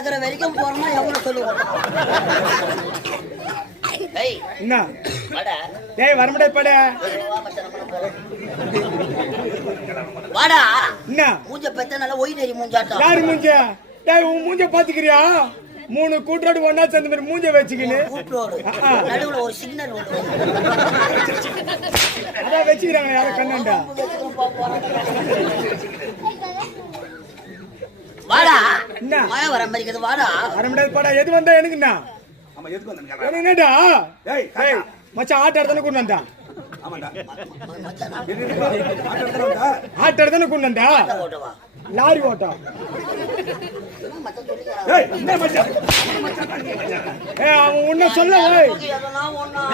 பாக்குற வரைக்கும் போறோமா எவ்வளவு சொல்லுவோம். என்ன டேய் வரமுடா பட வாடா. என்ன மூஞ்ச பெத்த நல்லா ஒயிட் மூஞ்சாட்டம். யாரு மூஞ்ச? டேய் உன் மூஞ்ச பாத்துக்கிறியா? 3 கூட்டரோடு ஒண்ணா சேர்ந்த மாதிரி மூஞ்ச வச்சுக்கின்னு நடுவுல ஒரு சிக்னல் ஓடு. அதான் வச்சுக்கிறாங்க யாரும் கண்ணாண்டா. வாடா. என்ன மழை வர மாதிரி இருக்குது. வாடா வரமுடா பட. எது வந்தா எனக்குண்ணா? ஆமா எதுக்கு வந்தீங்க? என்னடா டேய் டேய் மச்சான் ஆட்ட எடுத்தானே கொண்டாண்டா. ஆமாடா ஆட்ட எடுத்தானே கொண்டாண்டா. ஓட்டவா லாரி ஓட்டா. ஏய் என்ன மச்சான்? அவன் உன்ன சொல்ல. எதனா ஒண்ணா